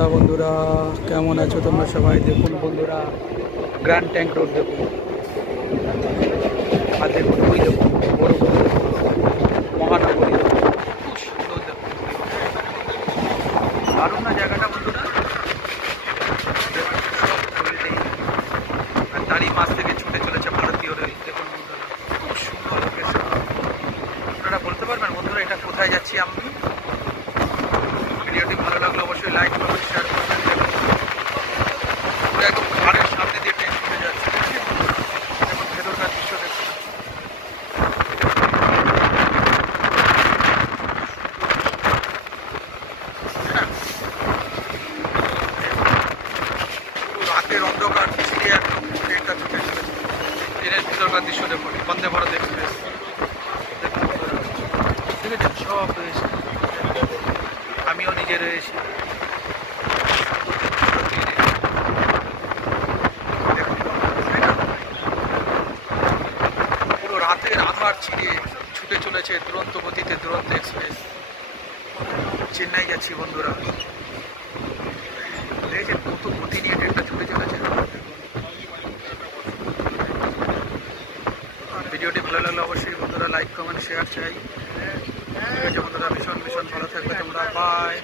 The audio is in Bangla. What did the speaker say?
বন্ধুরা কেমন আছো তোমরা সবাই? দেখুন বন্ধুরা, গ্র্যান্ড ট্যাঙ্ক রোড দেখুন, আর দেখুন ওই দেখুন বড় বড় মহানগরী দেখুন, খুব সুন্দর দেখুন, দারুণ না জায়গাটা বন্ধুরা? দেখুন সব বিল্ডিং আর তারই মাছ থেকে ছুটে চলেছে ভারতীয় রেল। দেখুন বন্ধুরা, খুব সুন্দর লোকেশন। আপনারা বলতে পারবেন বন্ধুরা এটা কোথায় যাচ্ছি আমি? ভিডিওটি ভালো লাগলে অবশ্যই লাইক করবেন, শেয়ার করবেন। পুরো একদম ঘাড়ের সামনে দিয়ে ট্রেন ছুটে যাচ্ছে। দেখুন ভেতরকার দৃশ্য দেখুন, পুরো রাতের অন্ধকার ছিঁড়ে একদম ট্রেনটা ছুটে চলেছে। ট্রেনের ভেতরকার দৃশ্য দেখুন, বন্দে ভারত এক্সপ্রেস দেখুন বন্ধুরা, দেখেছেন সব রয়েছে, আমিও নিজে রয়েছি। পুরো রাতের আধার ছিঁড়ে ছুটে চলেছে দুরন্ত গতিতে দুরন্ত এক্সপ্রেস। চেন্নাই যাচ্ছি বন্ধুরা, দেখেছেন কত গতি নিয়ে ট্রেনটা ছুটে চলেছে। ভিডিওটি ভালো লাগলে অবশ্যই বন্ধুরা লাইক কমেন্ট শেয়ার চাই। ঠিক আছে বন্ধুরা, ভীষণ ভীষণ ভালো থাকবে তোমরা, বাই।